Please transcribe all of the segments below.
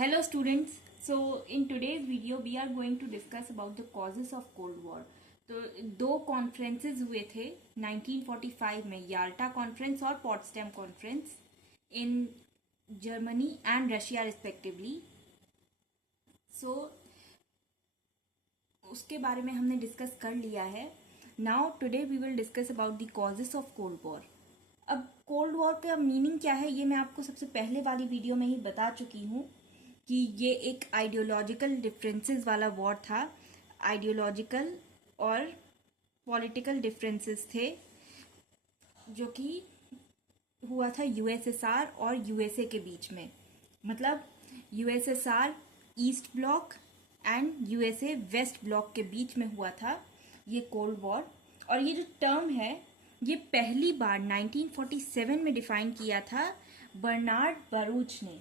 Hello students. So in today's video we are going to discuss about the causes of Cold War. तो दो conferences हुए थे 1945 में, Yalta conference और Potsdam conference in Germany and Russia respectively. So उसके बारे में हमने डिस्कस कर लिया है. Now today we will discuss about the causes of cold war. अब कोल्ड वॉर का मीनिंग क्या है ये मैं आपको सबसे पहले वाली वीडियो में ही बता चुकी हूँ कि ये एक आइडियोलॉजिकल डिफरेंसेस वाला वॉर था. आइडियोलॉजिकल और पॉलिटिकल डिफरेंसेस थे जो कि हुआ था यूएसएसआर और यूएसए के बीच में. मतलब USSR east bloc and USA west bloc के बीच में हुआ था ये कोल्ड वॉर. और ये जो टर्म है ये पहली बार 1947 में डिफाइन किया था बर्नार्ड बरूच ने.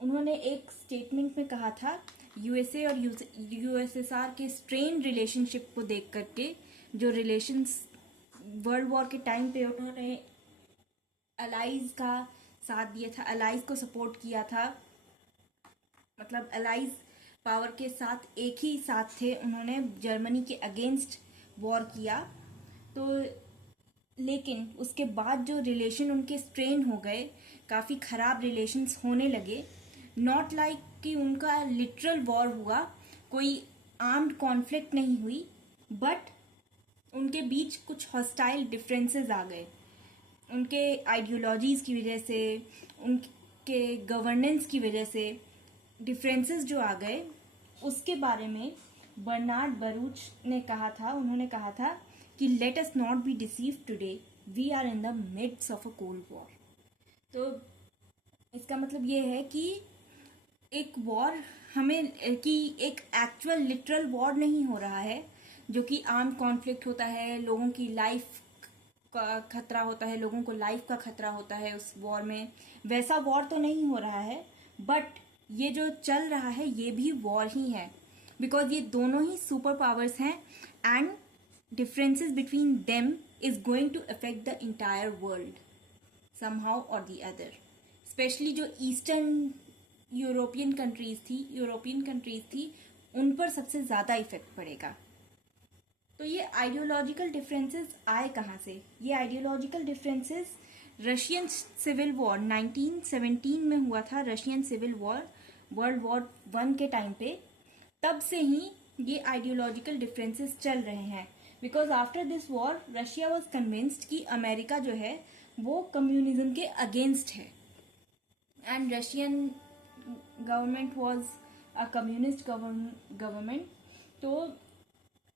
उन्होंने एक स्टेटमेंट में कहा था यूएसए और यूएसएसआर के स्ट्रेन रिलेशनशिप को देख करके, जो रिलेशंस वर्ल्ड वॉर के टाइम पे उन्होंने अलाइज का साथ दिया था, अलाइज को सपोर्ट किया था. मतलब अलाइज पावर के साथ एक ही साथ थे, उन्होंने जर्मनी के अगेंस्ट वॉर किया. तो लेकिन उसके बाद जो रिलेशन उनके स्ट्रेन हो गए, काफ़ी ख़राब रिलेशंस होने लगे. नॉट लाइक कि उनका लिटरल वॉर हुआ, कोई आर्म्ड कॉन्फ्लिक्ट नहीं हुई, बट उनके बीच कुछ हॉस्टाइल डिफरेंसेस आ गए. उनके आइडियोलॉजीज़ की वजह से, उनके गवर्नेंस की वजह से डिफरेंसेस जो आ गए, उसके बारे में बर्नार्ड बरूच ने कहा था. उन्होंने कहा था कि let us not be deceive today, we are in the midst of a cold war. तो इसका मतलब ये है कि एक वॉर हमें कि एक एक्चुअल लिटरल वॉर नहीं हो रहा है जो कि आर्म कॉन्फ्लिक्ट होता है, लोगों की लाइफ का खतरा होता है, लोगों को लाइफ का खतरा होता है उस वॉर में. वैसा वॉर तो नहीं हो रहा है, बट ये जो चल रहा है ये भी वॉर ही है, बिकॉज ये दोनों ही सुपर पावर्स हैं and differences between them is going to affect the entire world somehow or the other. Especially जो ईस्टर्न यूरोपियन कंट्रीज थी उन पर सबसे ज़्यादा इफेक्ट पड़ेगा. तो ये आइडियोलॉजिकल डिफरेंसेस आए कहाँ से? ये ideological differences Russian civil war 1917 में हुआ था. Russian civil war world war 1 के टाइम पे, तब से ही ये आइडियोलॉजिकल डिफरेंसेस चल रहे हैं. Because after this war Russia was convinced कि अमेरिका जो है वो कम्युनिज्म के अगेंस्ट है and Russian government was a communist government. तो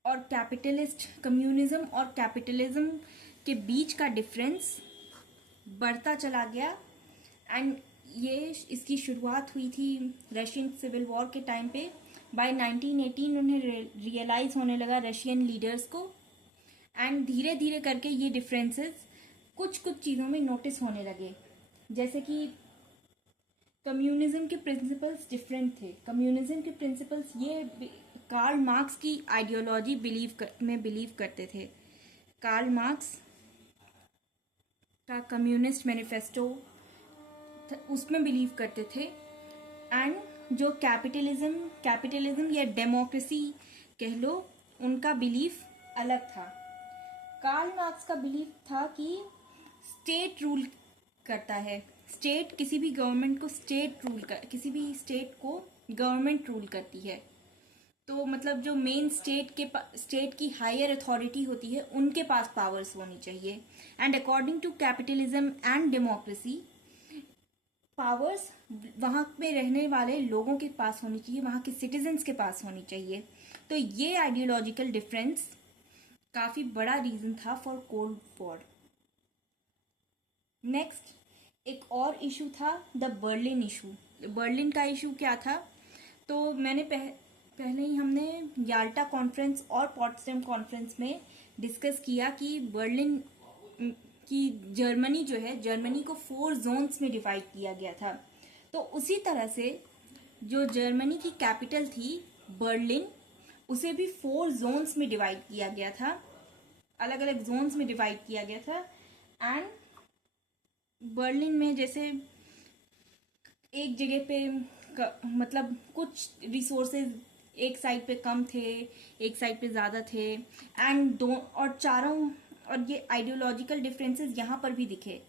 और कैपिटलिस्ट, कम्युनिज्म और कैपिटलिज्म के बीच का डिफरेंस बढ़ता चला गया. एंड ये इसकी शुरुआत हुई थी रशियन सिविल वॉर के टाइम पे. बाय 1918 उन्हें रियलाइज होने लगा रशियन लीडर्स को, एंड धीरे धीरे करके ये डिफरेंसेस कुछ चीज़ों में नोटिस होने लगे. जैसे कि कम्युनिज्म के प्रिंसिपल्स डिफरेंट थे. कम्युनिज्म के प्रिंसिपल्स ये कार्ल मार्क्स की आइडियोलॉजी में बिलीव करते थे. कार्ल मार्क्स का कम्युनिस्ट मैनिफेस्टो उसमें बिलीव करते थे. एंड जो कैपिटलिज्म या डेमोक्रेसी कह लो, उनका बिलीफ अलग था. कार्ल मार्क्स का बिलीफ था कि स्टेट रूल करता है. स्टेट किसी भी गवर्नमेंट को किसी भी स्टेट को गवर्नमेंट रूल करती है. तो मतलब जो मेन स्टेट की हायर अथॉरिटी होती है उनके पास पावर्स होनी चाहिए. And according to capitalism and democracy, powers वहाँ पे रहने वाले लोगों के पास होनी चाहिए, वहाँ के सिटीजन्स के पास होनी चाहिए. तो ये आइडियोलॉजिकल डिफरेंस काफ़ी बड़ा रीज़न था फॉर कोल्ड वॉर. नेक्स्ट एक और इशू था द बर्लिन इशू. बर्लिन का इशू क्या था? तो मैंने पहले ही हमने याल्टा कॉन्फ्रेंस और पॉट्सडैम कॉन्फ्रेंस में डिस्कस किया कि बर्लिन कि जर्मनी जो है, जर्मनी को 4 जोन्स में डिवाइड किया गया था. तो उसी तरह से जो जर्मनी की कैपिटल थी बर्लिन, उसे भी 4 जोन्स में डिवाइड किया गया था, अलग अलग जोन्स में डिवाइड किया गया था. एंड बर्लिन में जैसे एक जगह पे मतलब कुछ रिसोर्सेज एक साइड पे कम थे, एक साइड पे ज़्यादा थे, एंड दो और चारों, और ये आइडियोलॉजिकल डिफरेंसेस यहाँ पर भी दिखे,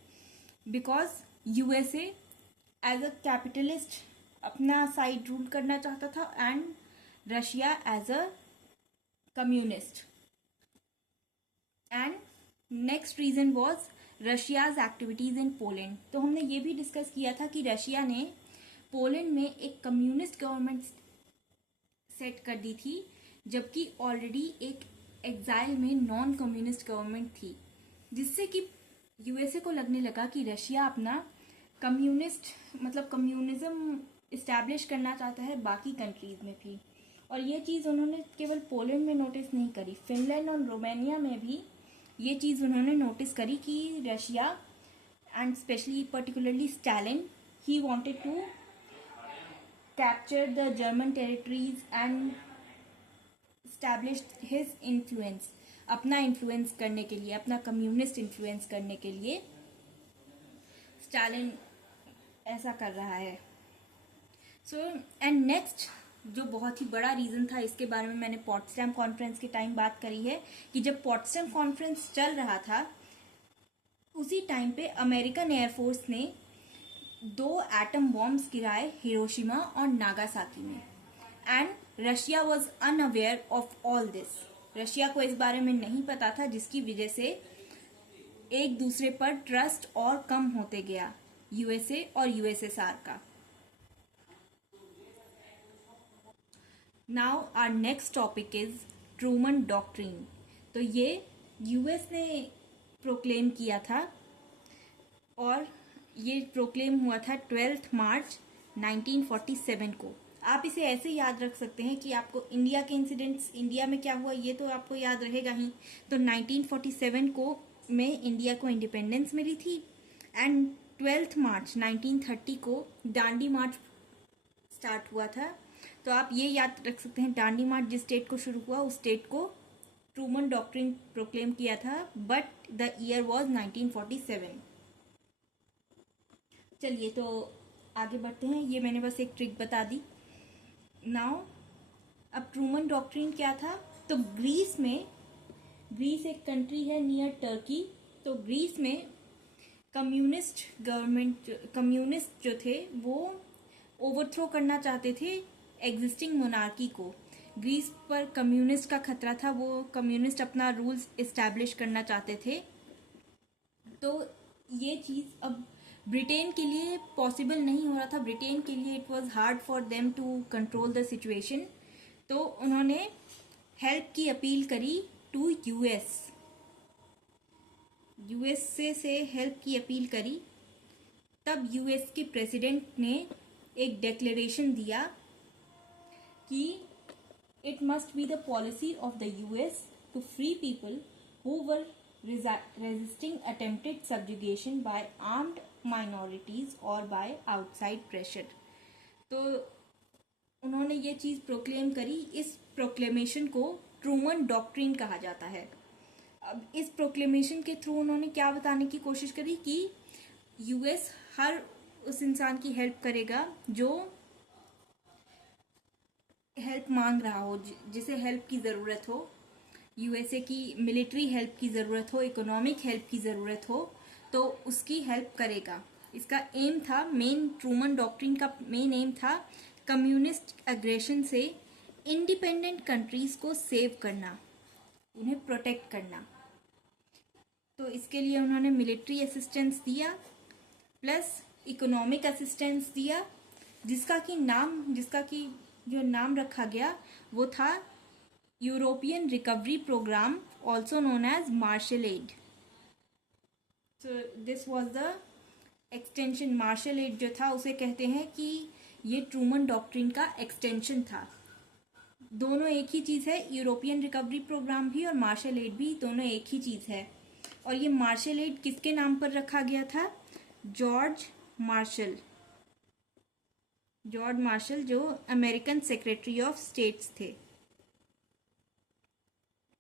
because USA as a capitalist अपना साइड रूल करना चाहता था, and Russia as a communist. And next reason was Russia's activities in Poland. तो हमने ये भी डिस्कस किया था कि रशिया ने पोलैंड में एक कम्युनिस्ट गवर्नमेंट सेट कर दी थी, जबकि ऑलरेडी एक एग्जाइल में नॉन कम्युनिस्ट गवर्नमेंट थी, जिससे कि यूएसए को लगने लगा कि रशिया अपना कम्युनिस्ट मतलब कम्युनिज्म इस्टेब्लिश करना चाहता है बाकी कंट्रीज में भी। और ये चीज़ उन्होंने केवल पोलैंड में नोटिस नहीं करी, फिनलैंड और रोमानिया में भी ये चीज़ उन्होंने नोटिस करी कि Russia and especially particularly Stalin, he wanted to capture the German territories and established his influence, अपना इन्फ्लुएंस करने के लिए, अपना कम्युनिस्ट इन्फ्लुएंस करने के लिए स्टालिन ऐसा कर रहा है। सो एंड नेक्स्ट जो बहुत ही बड़ा रीज़न था, इसके बारे में मैंने पॉट्सडैम कॉन्फ्रेंस के टाइम बात करी है कि जब पॉट्सडैम कॉन्फ्रेंस चल रहा था उसी टाइम पे अमेरिकन एयरफोर्स ने 2 एटम बॉम्ब्स गिराए हिरोशिमा और नागासाकी में, and Russia was unaware of all this. Russia को इस बारे में नहीं पता था, जिसकी वजह से एक दूसरे पर ट्रस्ट और कम होते गया यूएसए और यूएसएसआर का। Now our next topic is Truman doctrine. तो ये यूएस ने प्रोक्लेम किया था, और ये प्रोक्लेम हुआ था 12 मार्च 1947 को। आप इसे ऐसे याद रख सकते हैं कि आपको इंडिया के इंसिडेंट्स, इंडिया में क्या हुआ ये तो आपको याद रहेगा ही। तो 1947 को में इंडिया को इंडिपेंडेंस मिली थी, एंड 12 मार्च 1930 को दांडी मार्च स्टार्ट हुआ था। तो आप ये याद रख सकते हैं, दांडी मार्च जिस स्टेट को शुरू हुआ उस स्टेट को ट्रूमन डॉक्ट्रिन प्रोक्लेम किया था, बट द ईयर वॉज 1947। चलिए तो आगे बढ़ते हैं, ये मैंने बस एक ट्रिक बता दी। नाउ अब ट्रूमन डॉक्ट्रिन क्या था, तो ग्रीस एक कंट्री है नियर टर्की, तो ग्रीस में कम्युनिस्ट जो थे वो ओवरथ्रो करना चाहते थे एग्जिस्टिंग मोनार्की को। ग्रीस पर कम्युनिस्ट का खतरा था, वो कम्युनिस्ट अपना रूल्स इस्टेब्लिश करना चाहते थे। तो ये चीज़ अब ब्रिटेन के लिए पॉसिबल नहीं हो रहा था, ब्रिटेन के लिए it was hard for them to control the situation. तो उन्होंने हेल्प की अपील करी टू यूएस से हेल्प की अपील करी। तब यूएस के प्रेसिडेंट ने एक डिक्लेरेशन दिया कि it must be the policy of the US to free people who were resisting attempted subjugation by armed minorities or by outside pressure। तो उन्होंने ये चीज़ प्रोक्लेम करी। इस प्रोक्लेमेशन को ट्रूमन डॉक्ट्रिन कहा जाता है। अब इस प्रोक्लेमेशन के थ्रू उन्होंने क्या बताने की कोशिश करी कि यूएस हर उस इंसान की हेल्प करेगा जो हेल्प मांग रहा हो, जिसे हेल्प की ज़रूरत हो, यूएसए की मिलिट्री हेल्प की ज़रूरत हो, इकोनॉमिक हेल्प की ज़रूरत हो, तो उसकी हेल्प करेगा। इसका एम था, मेन ट्रूमन डॉक्ट्रिन का मेन एम था कम्युनिस्ट एग्रेशन से इंडिपेंडेंट कंट्रीज़ को सेव करना, उन्हें प्रोटेक्ट करना। तो इसके लिए उन्होंने मिलिट्री असिस्टेंस दिया प्लस इकोनॉमिक असिस्टेंस दिया, जिसका कि जो नाम रखा गया वो था European recovery programme, also known as Marshall aid. So this was the extension. Marshall aid जो था उसे कहते हैं कि ये ट्रूमन डॉक्ट्रिन का एक्सटेंशन था। दोनों एक ही चीज़ है, यूरोपियन रिकवरी प्रोग्राम भी और मार्शल एड भी दोनों एक ही चीज़ है। और ये मार्शल एड किसके नाम पर रखा गया था? जॉर्ज मार्शल जो अमेरिकन सेक्रेटरी ऑफ स्टेट्स थे,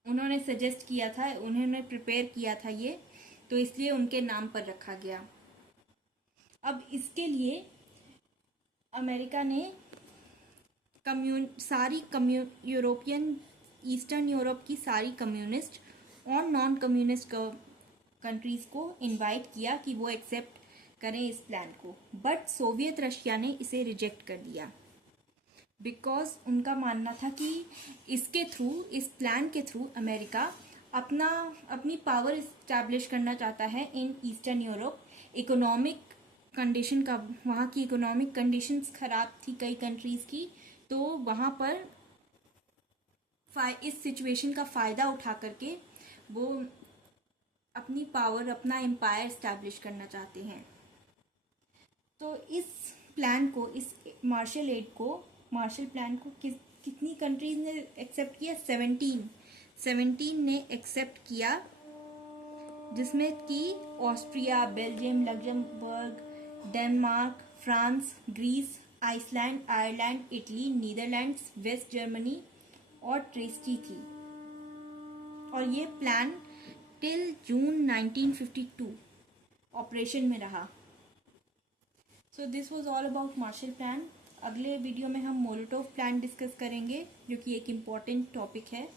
उन्होंने सजेस्ट किया था, उन्होंने प्रिपेयर किया था ये, तो इसलिए उनके नाम पर रखा गया। अब इसके लिए अमेरिका ने यूरोपियन ईस्टर्न यूरोप की सारी कम्युनिस्ट और नॉन कम्युनिस्ट कंट्रीज़ को इनवाइट किया कि वो एक्सेप्ट करें इस प्लान को, बट सोवियत रशिया ने इसे रिजेक्ट कर दिया बिकॉज उनका मानना था कि इसके थ्रू, इस प्लान के थ्रू अमेरिका अपनी पावर इस्टेब्लिश करना चाहता है in eastern Europe. Economic condition का, वहाँ की इकोनॉमिक कंडीशंस खराब थी कई कंट्रीज़ की, तो वहाँ पर इस सिचुएशन का फ़ायदा उठा करके वो अपनी पावर, अपना एम्पायर इस्टेब्लिश करना चाहते हैं। तो इस प्लान को, इस मार्शल प्लान को कितनी कंट्रीज ने एक्सेप्ट किया? 17 ने एक्सेप्ट किया, जिसमें कि Austria, Belgium, Luxembourg, Denmark, France, Greece, Iceland, Ireland, Italy, Netherlands, West Germany और ट्रेस्टी थी। और ये प्लान टिल जून 1952 ऑपरेशन में रहा। सो this was all about Marshall plan. अगले वीडियो में हम मोलोटोव प्लान डिस्कस करेंगे, जो कि एक इम्पॉर्टेंट टॉपिक है।